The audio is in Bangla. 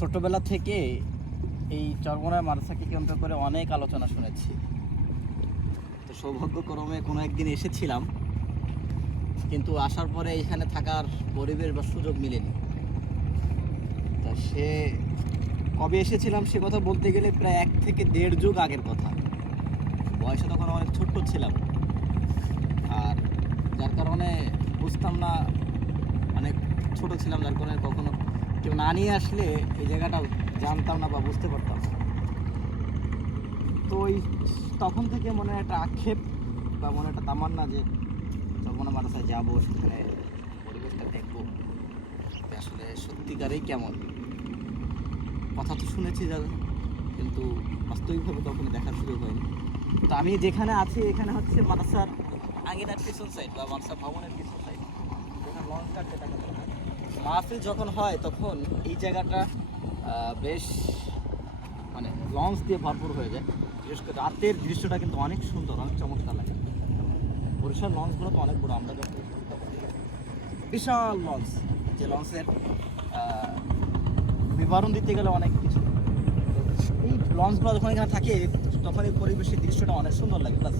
ছোটবেলা থেকে এই চরমোনাই মাদ্রাসাকে কেন্দ্র করে অনেক আলোচনা শুনেছি। তো সৌভাগ্যক্রমে কোনো একদিন এসেছিলাম, কিন্তু আসার পরে এখানে থাকার পরিবেশ বা সুযোগ মিলেনি। তা সে কবে এসেছিলাম সে কথা বলতে গেলে প্রায় 1 থেকে 1.5 যুগ আগের কথা। বয়সে তখন অনেক ছোট্ট ছিলাম, আর যার কারণে বুঝতাম না, অনেক ছোট ছিলাম, যার কারণে কখনো কেউ না নিয়ে আসলে এই জায়গাটা জানতাম না বা বুঝতে পারতাম না। তো ওই তখন থেকে মনে একটা আক্ষেপ বা মনে একটা তামান্না যে চরমোনাই মাদ্রাসায় যাবো, সেখানে পরিবেশটা দেখবো যে আসলে সত্যিকারেই কেমন। কথা তো শুনেছি দাদা, কিন্তু বাস্তবিকভাবে কখনো দেখার সুযোগ হয়নি। তো আমি যেখানে আছি এখানে হচ্ছে মাদ্রাসার আঙিনার পিছন সাইড বা মাদ্রাসা ভবনের পিছন সাইড, যেখানে লঞ্চ কাটতে দেখা যায়। মাহফিল যখন হয় তখন এই জায়গাটা বেশ মানে লঞ্চ দিয়ে ভরপুর হয়ে যায়। বিশেষ করে রাতের দৃশ্যটা কিন্তু অনেক সুন্দর, অনেক চমৎকার লাগে। বরিশাল লঞ্চগুলো তো অনেক বড়, আমরা যখন বিশাল লঞ্চ, যে লঞ্চের বিবরণ দিতে গেলে অনেক কিছু। এই লঞ্চগুলো যখন এখানে থাকে তখন এই পরিবেশের দৃশ্যটা অনেক সুন্দর লাগে। প্লাস